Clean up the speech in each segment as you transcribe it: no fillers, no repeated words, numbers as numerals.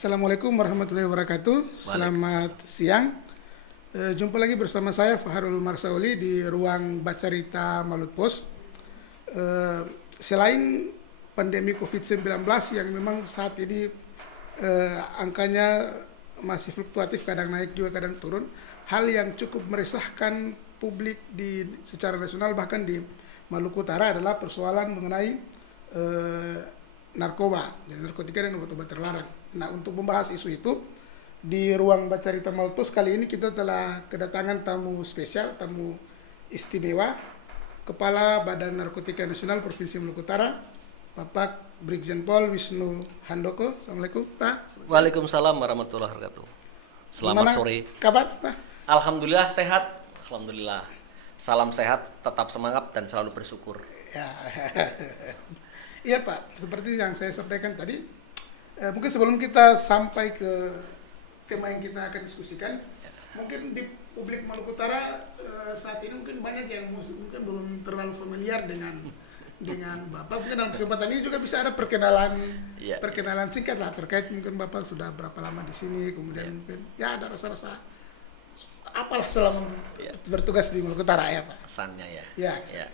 Assalamualaikum warahmatullahi wabarakatuh. Selamat siang. Jumpa lagi bersama saya Fahrul Marsauli di ruang Bacarita Malut Pos. Selain pandemi COVID-19 yang memang saat ini angkanya masih fluktuatif, kadang naik juga kadang turun, hal yang cukup meresahkan publik secara nasional bahkan di Maluku Utara adalah persoalan mengenai narkoba, jadi narkotika dan obat-obat terlarang. Nah, untuk membahas isu itu di ruang Bacarita Malut Pos kali ini kita telah kedatangan tamu spesial, tamu istimewa, Kepala Badan Narkotika Nasional Provinsi Maluku Utara, Bapak Brigjen Pol Wisnu Handoko. Assalamualaikum, Pak. Waalaikumsalam warahmatullahi wabarakatuh. Selamat sore. Kabar, Pak? Alhamdulillah sehat. Alhamdulillah. Salam sehat, tetap semangat dan selalu bersyukur. Ya. Iya, Pak. Seperti yang saya sampaikan tadi, mungkin sebelum kita sampai ke tema yang kita akan diskusikan, mungkin di publik Maluku Utara saat ini mungkin banyak yang mungkin belum terlalu familiar dengan Bapak. Mungkin dalam kesempatan ini juga bisa ada perkenalan singkat lah terkait mungkin Bapak sudah berapa lama di sini, kemudian mungkin ya ada rasa-rasa apalah selama bertugas di Maluku Utara ya, Pak. Kesannya ya. Ya.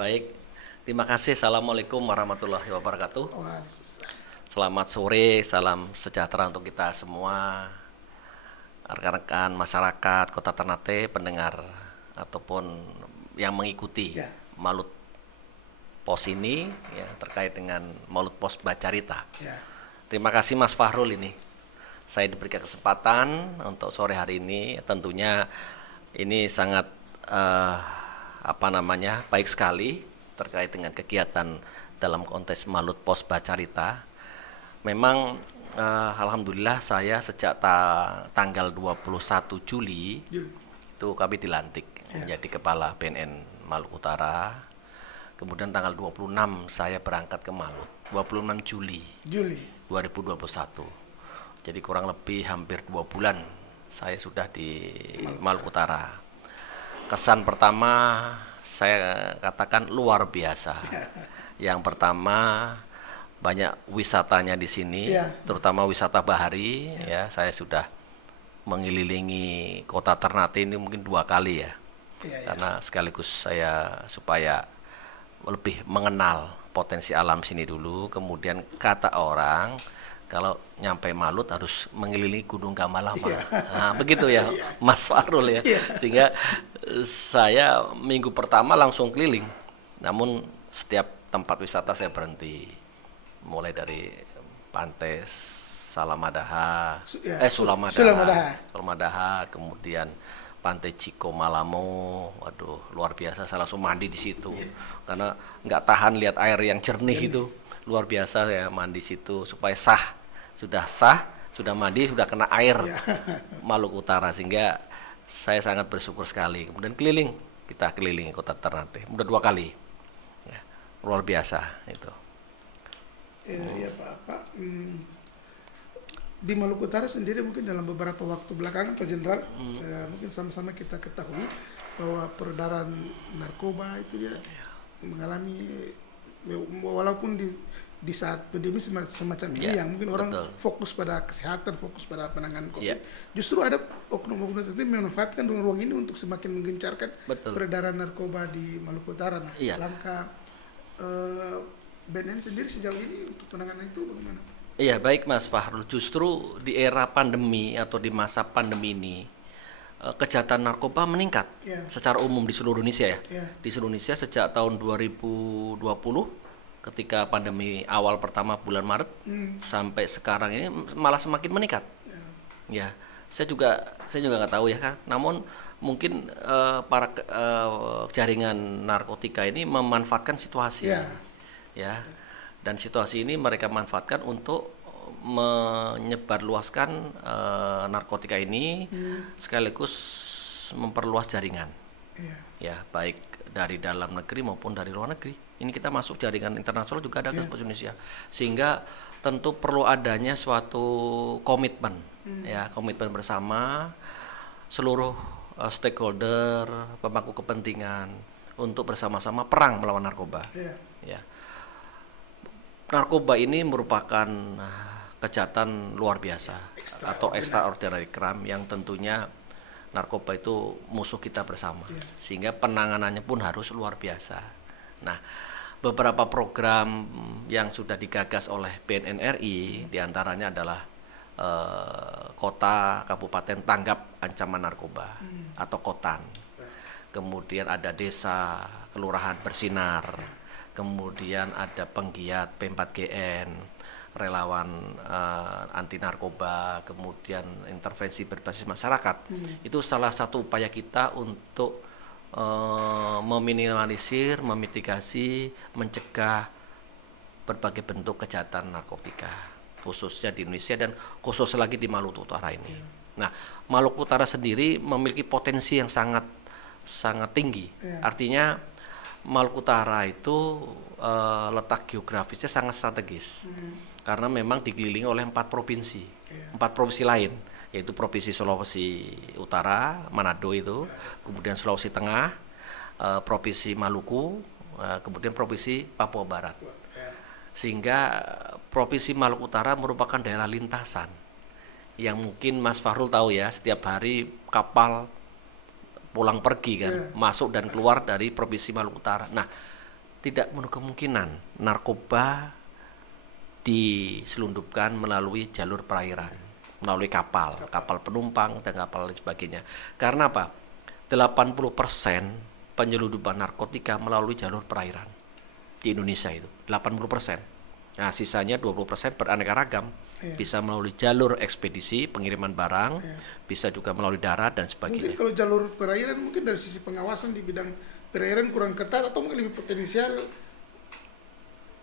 Baik. Terima kasih. Assalamualaikum warahmatullahi wabarakatuh. Waalaikumsalam. Selamat sore, salam sejahtera untuk kita semua, rekan-rekan masyarakat Kota Ternate, pendengar ataupun yang mengikuti Malut Pos ini ya, terkait dengan Malut Pos Bacarita. Ya. Terima kasih Mas Fahrul ini. Saya diberikan kesempatan untuk sore hari ini. Tentunya ini sangat baik sekali terkait dengan kegiatan dalam konteks Malut Pos Bacarita. Memang alhamdulillah saya sejak tanggal 21 Juli itu kami dilantik menjadi kepala BNN Maluku Utara. Kemudian tanggal 26 saya berangkat ke Malut. 26 Juli 2021. Jadi kurang lebih hampir 2 bulan saya sudah di Maluku Utara. Kesan pertama saya katakan luar biasa. Yang pertama banyak wisatanya di sini, terutama wisata bahari. Ya, saya sudah mengelilingi Kota Ternate ini mungkin 2 kali ya, karena sekaligus saya supaya lebih mengenal potensi alam sini dulu. Kemudian kata orang kalau nyampe Malut harus mengelilingi Gunung Gamalama. Nah, begitu ya, Mas Fahrul ya. Sehingga saya minggu pertama langsung keliling. Namun setiap tempat wisata saya berhenti. Mulai dari Pantai Sulamadaha, kemudian Pantai Ciko Malamo. Waduh, luar biasa, saya langsung mandi di situ. Karena nggak tahan lihat air yang jernih itu. Luar biasa ya mandi situ supaya sudah mandi, sudah kena air Maluku Utara, sehingga saya sangat bersyukur sekali. Kemudian kita keliling Kota Ternate, udah 2 kali, ya, luar biasa itu. Ya Pak. Di Maluku Utara sendiri mungkin dalam beberapa waktu belakangan Pak Jenderal, mungkin sama-sama kita ketahui bahwa peredaran narkoba itu dia mengalami, walaupun di saat pandemi semacam ini yang mungkin orang fokus pada kesehatan, fokus pada penanganan COVID, justru ada oknum-oknum tertentu memanfaatkan ruang-ruang ini untuk semakin menggencarkan peredaran narkoba di Maluku Utara. Nah, langkah BNN sendiri sejauh ini untuk penanganan itu bagaimana? Iya, baik Mas Fahrul. Justru di era pandemi atau di masa pandemi ini kejahatan narkoba meningkat secara umum di seluruh Indonesia ya. Di seluruh Indonesia sejak tahun 2020 ketika pandemi awal pertama bulan Maret sampai sekarang ini malah semakin meningkat. Ya, saya juga nggak tahu ya kan. Namun mungkin para jaringan narkotika ini memanfaatkan situasi. Ya. Dan situasi ini mereka manfaatkan untuk menyebarluaskan narkotika ini sekaligus memperluas jaringan. Ya, baik dari dalam negeri maupun dari luar negeri. Ini kita masuk jaringan internasional juga ada ke Indonesia. Sehingga tentu perlu adanya suatu komitmen, komitmen bersama seluruh stakeholder, pemangku kepentingan untuk bersama-sama perang melawan narkoba. Ya. Narkoba ini merupakan kejahatan luar biasa atau extraordinary crime yang tentunya narkoba itu musuh kita bersama, sehingga penanganannya pun harus luar biasa. Nah, beberapa program yang sudah digagas oleh BNN RI diantaranya adalah kota kabupaten tanggap ancaman narkoba atau kotan. Kemudian ada desa kelurahan bersinar, kemudian ada penggiat P4GN, relawan anti narkoba, kemudian intervensi berbasis masyarakat. Itu salah satu upaya kita untuk meminimalisir, memitigasi, mencegah berbagai bentuk kejahatan narkotika, khususnya di Indonesia dan khusus lagi di Maluku Utara ini. Nah, Maluku Utara sendiri memiliki potensi yang sangat tinggi. Artinya Maluku Utara itu letak geografisnya sangat strategis karena memang dikelilingi oleh 4 provinsi, 4 provinsi lain, yaitu Provinsi Sulawesi Utara, Manado itu, kemudian Sulawesi Tengah, Provinsi Maluku, kemudian Provinsi Papua Barat. Sehingga Provinsi Maluku Utara merupakan daerah lintasan yang mungkin Mas Fahrul tahu ya, setiap hari kapal pulang pergi kan, masuk dan keluar dari Provinsi Maluku Utara. Nah, tidak menutup kemungkinan narkoba diselundupkan melalui jalur perairan, melalui kapal penumpang dan kapal lain sebagainya. Karena apa? 80% penyelundupan narkotika melalui jalur perairan di Indonesia itu, 80%. Nah, sisanya 20% beraneka ragam. Bisa melalui jalur ekspedisi, pengiriman barang, bisa juga melalui darat dan sebagainya. Mungkin kalau jalur perairan, mungkin dari sisi pengawasan di bidang perairan kurang ketat atau mungkin lebih potensial.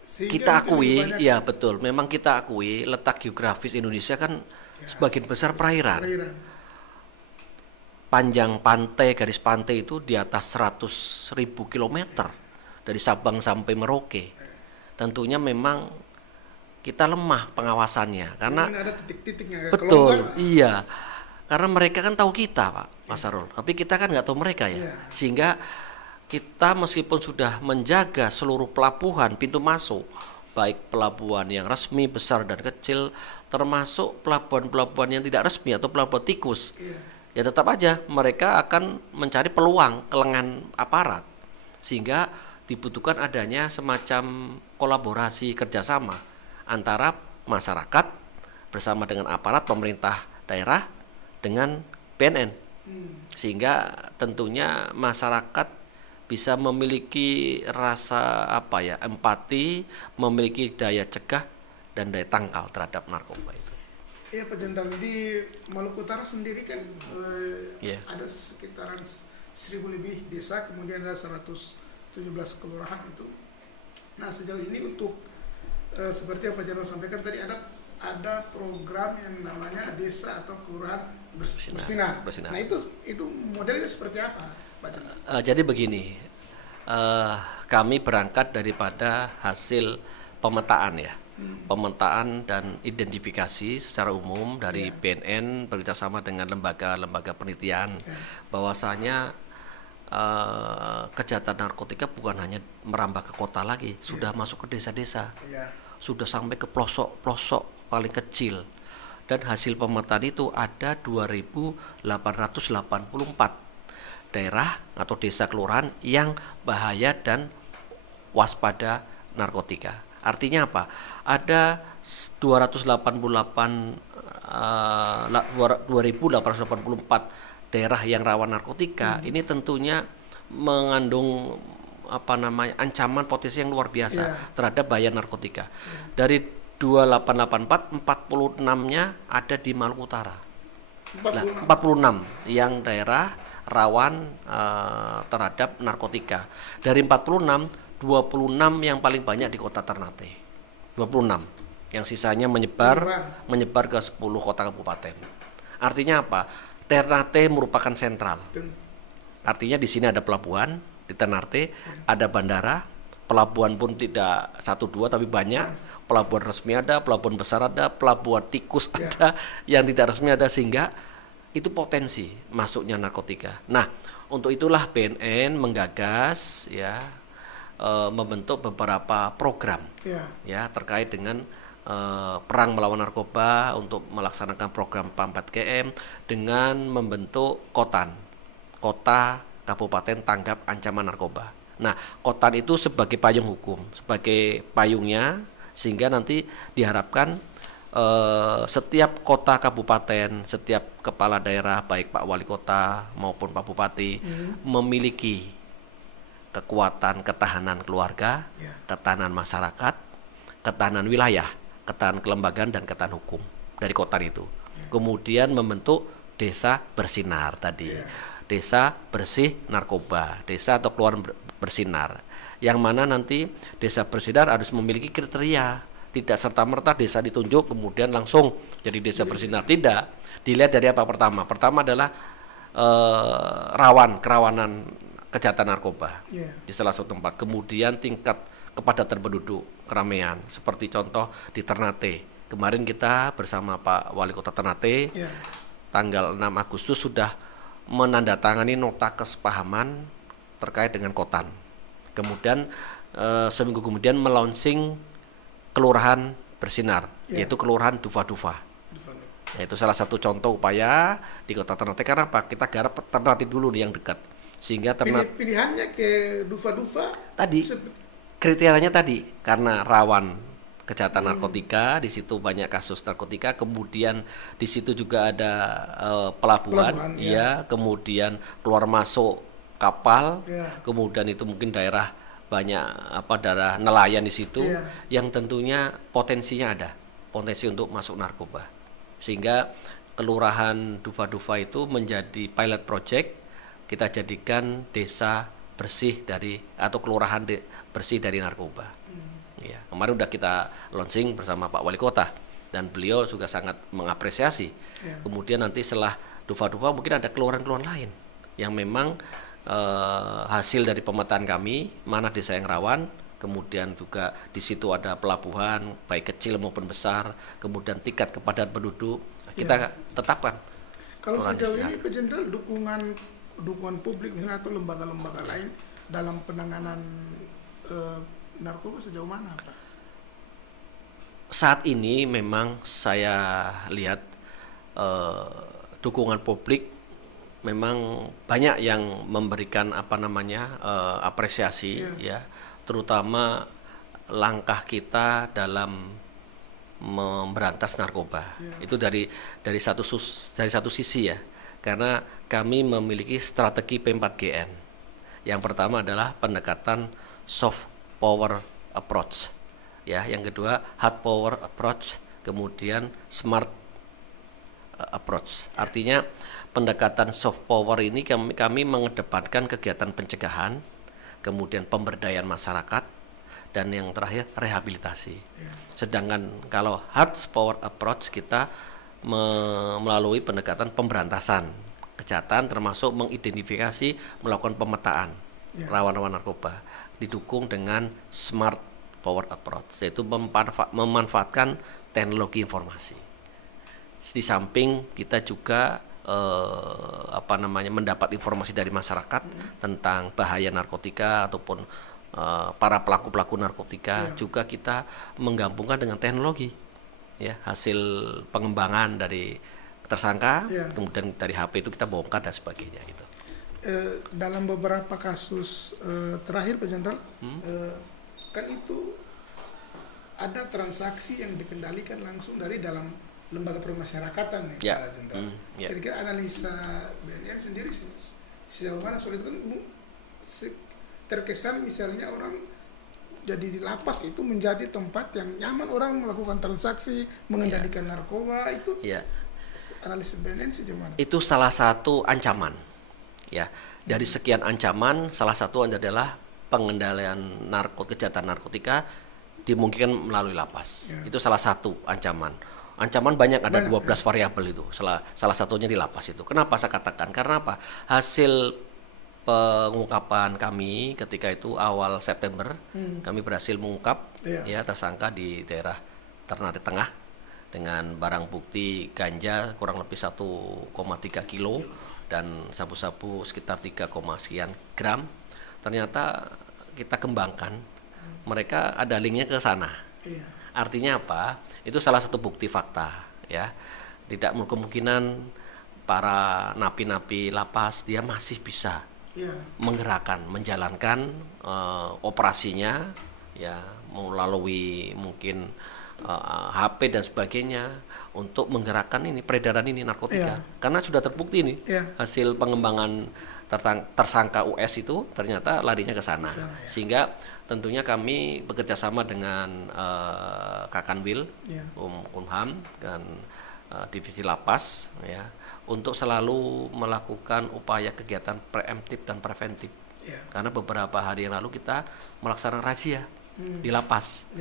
Kita akui, ya betul. Memang kita akui letak geografis Indonesia kan sebagian besar perairan. Panjang pantai, garis pantai itu di atas 100.000 kilometer dari Sabang sampai Merauke. Tentunya memang kita lemah pengawasannya karena ada titik-titiknya. Betul, iya. Karena mereka kan tahu kita, Pak Mas Arul, tapi kita kan nggak tahu mereka ya. Sehingga kita meskipun sudah menjaga seluruh pelabuhan pintu masuk, baik pelabuhan yang resmi besar dan kecil, termasuk pelabuhan-pelabuhan yang tidak resmi atau pelabuhan tikus, ya tetap aja mereka akan mencari peluang ke lengan aparat, sehingga dibutuhkan adanya semacam kolaborasi kerjasama antara masyarakat bersama dengan aparat pemerintah daerah dengan BNN, sehingga tentunya masyarakat bisa memiliki rasa empati, memiliki daya cegah dan daya tangkal terhadap narkoba itu. Iya Pak Jenderal, di Maluku Utara sendiri kan ada sekitaran 1.000 lebih desa, kemudian ada 117 kelurahan itu. Nah, sejauh ini untuk seperti yang Pak Jenderal sampaikan tadi, ada program yang namanya desa atau kelurahan bersinar. Nah, itu modelnya seperti apa, Pak Jenderal? Jadi begini, kami berangkat daripada hasil pemetaan ya, pemetaan dan identifikasi secara umum dari BNN bekerjasama dengan lembaga-lembaga penelitian, bahwasanya kejahatan narkotika bukan hanya merambah ke kota lagi, sudah masuk ke desa-desa, sudah sampai ke pelosok-pelosok paling kecil. Dan hasil pemetaan itu ada 2.884 daerah atau desa kelurahan yang bahaya dan waspada narkotika. Artinya apa? Ada 2.884 daerah yang rawan narkotika. Ini tentunya mengandung ancaman potensi yang luar biasa terhadap bahaya narkotika. Dari 2.884, 46-nya ada di Maluku Utara. 46 yang daerah rawan terhadap narkotika. Dari 46, 26 yang paling banyak di kota Ternate. 26. Yang sisanya menyebar ke 10 kota kabupaten. Artinya apa? Ternate merupakan sentral. Artinya di sini ada pelabuhan, di Ternate ada bandara, pelabuhan pun tidak 1-2 tapi banyak. Pelabuhan resmi ada, pelabuhan besar ada, pelabuhan tikus ada, yang tidak resmi ada, sehingga itu potensi masuknya narkotika. Nah, untuk itulah BNN menggagas membentuk beberapa program ya terkait dengan perang melawan narkoba untuk melaksanakan program PAM4GM dengan membentuk KOTAN, Kota Kabupaten Tanggap Ancaman Narkoba. Nah, KOTAN itu sebagai payung hukum, sebagai payungnya, sehingga nanti diharapkan setiap kota kabupaten, setiap kepala daerah, baik Pak Wali Kota maupun Pak Bupati, memiliki kekuatan ketahanan keluarga, ketahanan masyarakat, ketahanan wilayah, ketahanan kelembagaan, dan ketahanan hukum dari kota itu. Kemudian membentuk desa bersinar tadi, desa bersih narkoba, desa atau keluaran bersinar, yang mana nanti desa bersinar harus memiliki kriteria. Tidak serta-merta desa ditunjuk kemudian langsung jadi desa bersinar, tidak. Dilihat dari apa pertama? Pertama adalah kerawanan kejahatan narkoba di salah satu tempat. Kemudian tingkat kepadatan penduduk, keramaian. Seperti contoh di Ternate. Kemarin kita bersama Pak Wali Kota Ternate tanggal 6 Agustus sudah menandatangani nota kesepahaman terkait dengan KOTAN. Kemudian seminggu kemudian melaunching kelurahan bersinar, yaitu kelurahan Dufa-Dufa. Yaitu salah satu contoh upaya di Kota Ternate. Karena apa? Kita garap Ternate dulu nih yang dekat, sehingga pilihannya ke Dufa-Dufa tadi kriterianya tadi karena rawan kejahatan narkotika, di situ banyak kasus narkotika, kemudian di situ juga ada pelabuhan, kemudian keluar masuk kapal, kemudian itu mungkin daerah banyak daerah nelayan di situ, yang tentunya potensinya ada, potensi untuk masuk narkoba, sehingga kelurahan Dufa-Dufa itu menjadi pilot project. Kita jadikan desa bersih dari atau kelurahan bersih dari narkoba. Ya, kemarin udah kita launching bersama Pak Wali Kota dan beliau juga sangat mengapresiasi. Kemudian nanti setelah Dufa-Dufa mungkin ada kelurahan-kelurahan lain yang memang hasil dari pemetaan kami mana desa yang rawan, kemudian juga di situ ada pelabuhan baik kecil maupun besar, kemudian tingkat kepadatan penduduk kita tetapkan. Kalau sejauh ini Pak Jenderal dukungan publik misalnya atau lembaga-lembaga lain dalam penanganan narkoba sejauh mana, Pak? Saat ini memang saya lihat dukungan publik memang banyak yang memberikan apresiasi, terutama langkah kita dalam memberantas narkoba. Itu dari satu sisi ya, karena kami memiliki strategi P4GN. Yang pertama adalah pendekatan soft power approach, yang kedua hard power approach, kemudian smart approach. Artinya pendekatan soft power ini kami mengedepankan kegiatan pencegahan, kemudian pemberdayaan masyarakat, dan yang terakhir rehabilitasi. Sedangkan kalau hard power approach kita melalui pendekatan pemberantasan kejahatan, termasuk mengidentifikasi, melakukan pemetaan rawan-rawan narkoba, didukung dengan smart power approach, yaitu memanfaatkan teknologi informasi. Di samping kita juga mendapat informasi dari masyarakat tentang bahaya narkotika ataupun para pelaku-pelaku narkotika, juga kita menggabungkan dengan teknologi, hasil pengembangan dari tersangka, kemudian dari HP itu kita bongkar dan sebagainya gitu. Dalam beberapa kasus terakhir Pak Jenderal, kan itu ada transaksi yang dikendalikan langsung dari dalam lembaga permasyarakatan Pak Jenderal. Kira-kira analisa BNN sendiri sejauh mana soal itu kan terkesan misalnya orang jadi di lapas itu menjadi tempat yang nyaman orang melakukan transaksi, mengendalikan narkoba itu. Analisa BNN sejauh mana? Itu salah satu ancaman. Dari sekian ancaman, salah satu adalah pengendalian kejahatan narkotika dimungkinkan melalui lapas. Itu salah satu ancaman. Ancaman banyak, ada 12 variabel itu. Salah satunya di lapas itu. Kenapa saya katakan? Karena apa? Hasil pengungkapan kami ketika itu awal September, kami berhasil mengungkap tersangka di daerah Ternate Tengah dengan barang bukti ganja kurang lebih 1,3 kilo dan sabu-sabu sekitar 3, sekian gram. Ternyata kita kembangkan, mereka ada linknya ke sana. Artinya apa? Itu salah satu bukti fakta, ya. Tidak kemungkinan para napi-napi lapas dia masih bisa menggerakkan, menjalankan operasinya, ya, melalui mungkin HP dan sebagainya untuk menggerakkan ini peredaran ini narkotika, karena sudah terbukti nih hasil pengembangan tersangka US itu ternyata larinya ke sana, sehingga tentunya kami bekerja sama dengan Kakanwil, Kumham dan divisi lapas, ya, untuk selalu melakukan upaya kegiatan preemptif dan preventif, karena beberapa hari yang lalu kita melaksanakan razia di lapas.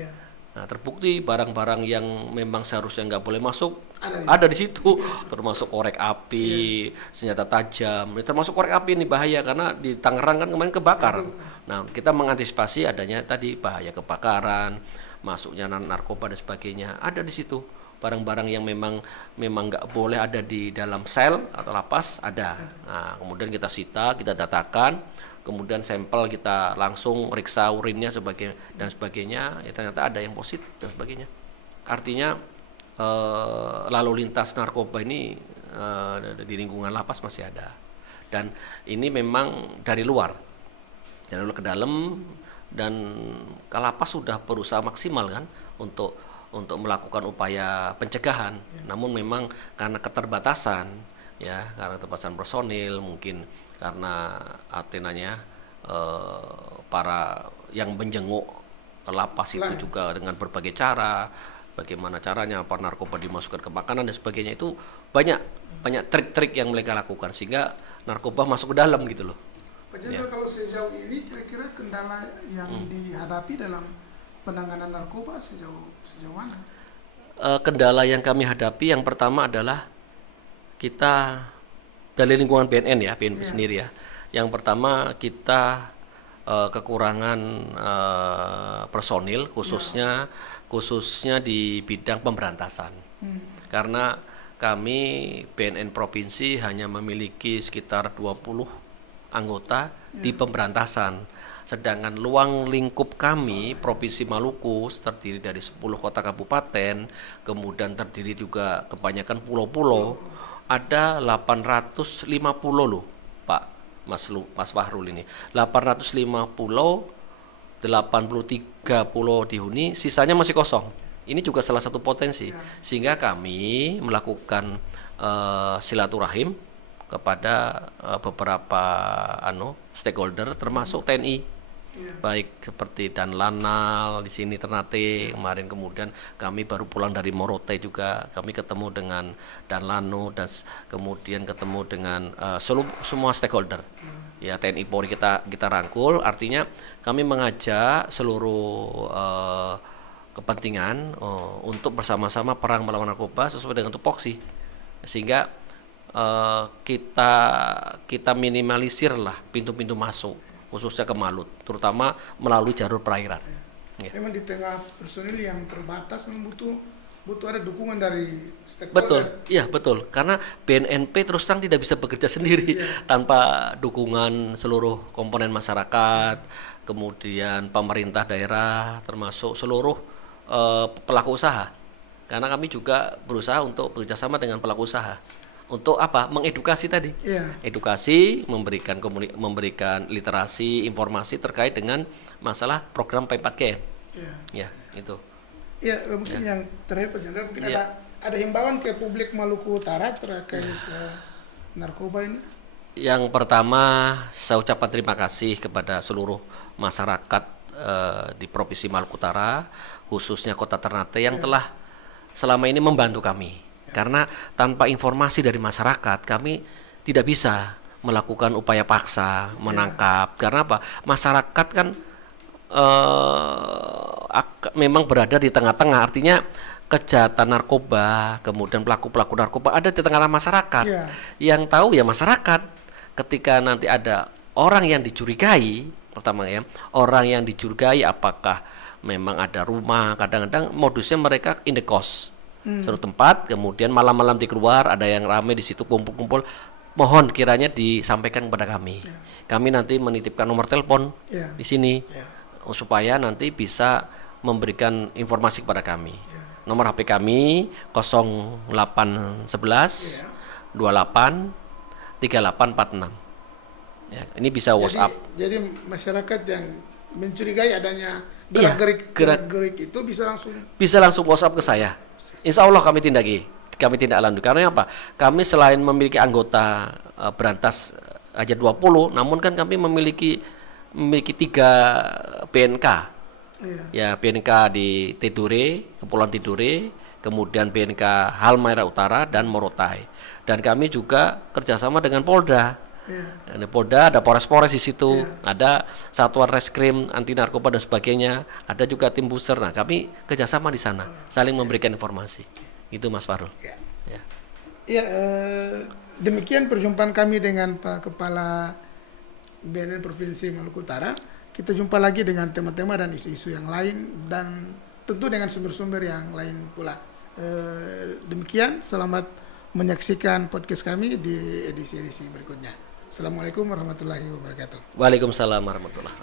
Nah, terbukti barang-barang yang memang seharusnya nggak boleh masuk ada di situ, termasuk korek api, senjata tajam, termasuk korek api ini bahaya karena di Tangerang kan kemarin kebakar. Nah, kita mengantisipasi adanya tadi bahaya kebakaran, masuknya narkoba dan sebagainya, ada di situ. Barang-barang yang memang nggak boleh ada di dalam sel atau lapas ada. Nah, kemudian kita sita, kita datakan. Kemudian sampel kita langsung periksa urinnya dan sebagainya, ya ternyata ada yang positif dan sebagainya. Artinya lalu lintas narkoba ini di lingkungan lapas masih ada. Dan ini memang dari luar ke dalam, dan Kalapas sudah berusaha maksimal kan untuk melakukan upaya pencegahan. Namun memang karena keterbatasan, ya, karena keterbatasan personil, mungkin karena artinya para yang menjenguk lapas itu juga dengan berbagai cara, bagaimana caranya para narkoba dimasukkan ke makanan dan sebagainya, itu banyak trik-trik yang mereka lakukan sehingga narkoba masuk ke dalam gitu loh. Pak Jenderal, kalau sejauh ini kira-kira kendala yang dihadapi dalam penanganan narkoba sejauh mana? Kendala yang kami hadapi yang pertama adalah kita dari lingkungan BNN ya, BNP sendiri ya. Yang pertama kita kekurangan personil khususnya di bidang pemberantasan. Karena kami BNN provinsi hanya memiliki sekitar 20 anggota di pemberantasan. Sedangkan luang lingkup kami Provinsi Maluku terdiri dari 10 kota kabupaten, kemudian terdiri juga kebanyakan pulau-pulau. Ada 850 loh, Pak Mas Fahrul ini. 850 pulau, 83 pulau dihuni, sisanya masih kosong. Ini juga salah satu potensi. Sehingga kami melakukan silaturahim kepada beberapa stakeholder termasuk TNI. Baik seperti Dan Lanal di sini Ternate kemarin, kemudian kami baru pulang dari Morotai juga, kami ketemu dengan Dan Lano dan kemudian ketemu dengan semua stakeholder. Ya, TNI Polri kita rangkul, artinya kami mengajak seluruh kepentingan untuk bersama-sama perang melawan narkoba sesuai dengan tupoksi, sehingga kita minimalisir lah pintu-pintu masuk, khususnya ke Malut, terutama melalui jalur perairan. Memang di tengah personil yang terbatas butuh ada dukungan dari stakeholder. Betul, iya betul. Karena BNNP terus terang tidak bisa bekerja sendiri tanpa dukungan seluruh komponen masyarakat, kemudian pemerintah daerah, termasuk seluruh pelaku usaha. Karena kami juga berusaha untuk bekerjasama dengan pelaku usaha. Untuk apa? Mengedukasi tadi. Edukasi, memberikan literasi, informasi terkait dengan masalah program P4K. Ya, itu. Ya, mungkin yang terakhir Pak Jenderal, mungkin ada himbauan ke publik Maluku Utara terkait narkoba ini. Yang pertama, saya ucapkan terima kasih kepada seluruh masyarakat di Provinsi Maluku Utara, khususnya Kota Ternate yang telah selama ini membantu kami. Karena tanpa informasi dari masyarakat, kami tidak bisa melakukan upaya paksa menangkap. Karena apa? Masyarakat kan memang berada di tengah-tengah. Artinya kejahatan narkoba, kemudian pelaku-pelaku narkoba ada di tengah masyarakat. Yang tahu ya masyarakat. Ketika nanti ada orang yang dicurigai, pertama ya, orang yang dicurigai apakah memang ada rumah, kadang-kadang modusnya mereka in the cost. Suatu tempat, kemudian malam-malam dikeluar, ada yang ramai di situ kumpul-kumpul, mohon kiranya disampaikan kepada kami. Kami nanti menitipkan nomor telepon di sini supaya nanti bisa memberikan informasi kepada kami. Nomor HP kami 0811 28 3846. Ya, ini bisa WhatsApp. Jadi masyarakat yang mencurigai adanya Iya, gerak-gerik itu bisa langsung WhatsApp ke saya. Insya Allah kami tindak lanjut. Karena apa? Kami selain memiliki anggota berantas aja 20, namun kan kami memiliki 3 PNK. Ya, PNK di Tidore, Kepulauan Tidore, kemudian PNK Halmahera Utara dan Morotai. Dan kami juga kerjasama dengan Polda. Ada Polda, ada Polres-Polres di situ, ada Satuan Reskrim, Anti Narkoba dan sebagainya, ada juga tim Buser. Nah, kami kerjasama di sana, saling memberikan informasi. Itu Mas Fahrul. Demikian perjumpaan kami dengan Pak Kepala BNN Provinsi Maluku Utara. Kita jumpa lagi dengan tema-tema dan isu-isu yang lain dan tentu dengan sumber-sumber yang lain pula. Demikian, selamat menyaksikan podcast kami di edisi-edisi berikutnya. Assalamualaikum warahmatullahi wabarakatuh. Waalaikumsalam warahmatullahi.